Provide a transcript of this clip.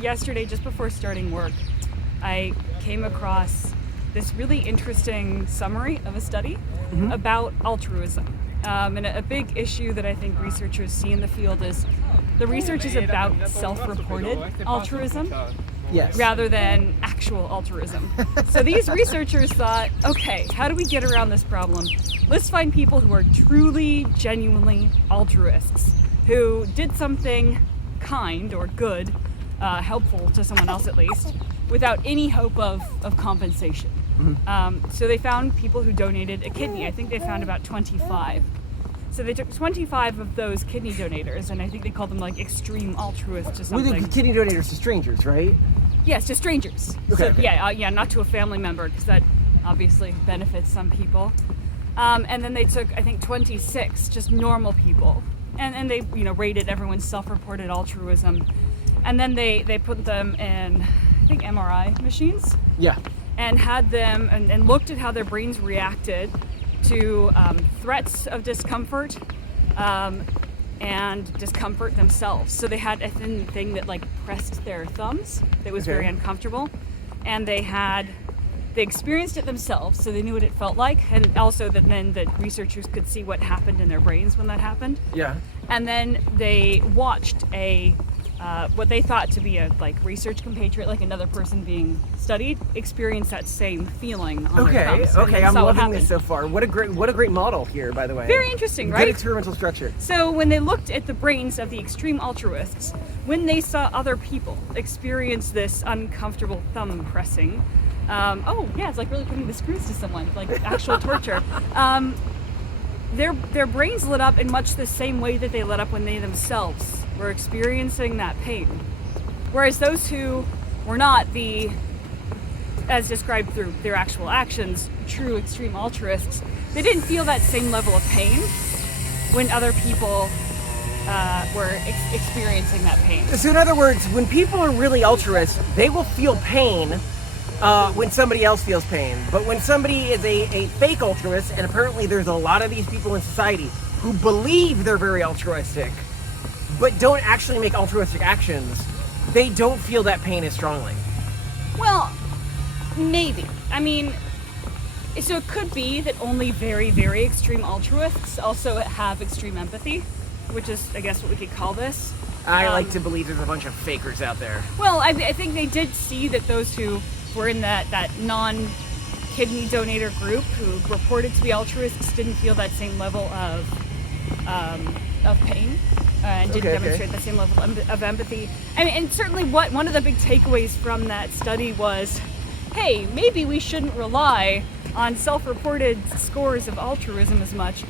yesterday, just before starting work, I came across this really interesting summary of a study about altruism. And a big issue that I think researchers see in the field is the research is about self-reported altruism rather than actual altruism. So these researchers thought, okay, how do we get around this problem? Let's find people who are truly, genuinely altruists, who did something kind or good, helpful to someone else at least, without any hope of compensation. So they found people who donated a kidney. I think they found about 25. So they took 25 of those kidney donators, and I think they called them like extreme altruists or something. We do kidney donators to strangers, right? Yes, to strangers. Okay. So, yeah, not to a family member, because that obviously benefits some people. And then they took, I think, 26 just normal people, and they rated everyone's self-reported altruism, and then they put them in, I think, MRI machines. Yeah. And had them and looked at how their brains reacted to threats of discomfort and discomfort themselves. So they had a thin thing that like pressed their thumbs that was very uncomfortable, and they experienced it themselves, so they knew what it felt like, and also that then the researchers could see what happened in their brains when that happened. Yeah. And then they watched what they thought to be a research compatriot, like another person being studied, experience that same feeling on their thumbs. Okay, I'm loving this so far. What a great model here, by the way. Very interesting, right? Good experimental structure. So when they looked at the brains of the extreme altruists, when they saw other people experience this uncomfortable thumb pressing, it's like really putting the screws to someone, like actual torture. Their brains lit up in much the same way that they lit up when they themselves were experiencing that pain. Whereas those who were not as described through their actual actions, true extreme altruists, they didn't feel that same level of pain when other people were experiencing that pain. So in other words, when people are really altruists, they will feel pain when somebody else feels pain. But when somebody is a fake altruist, and apparently there's a lot of these people in society who believe they're very altruistic, but don't actually make altruistic actions, they don't feel that pain as strongly. Well, maybe. I mean, so it could be that only very, very extreme altruists also have extreme empathy, which is, I guess, what we could call this. I like to believe there's a bunch of fakers out there. Well, I think they did see that those who were in that non-kidney donator group who reported to be altruists didn't feel that same level of pain. And didn't demonstrate the same level of empathy. And certainly one of the big takeaways from that study was, hey, maybe we shouldn't rely on self-reported scores of altruism as much.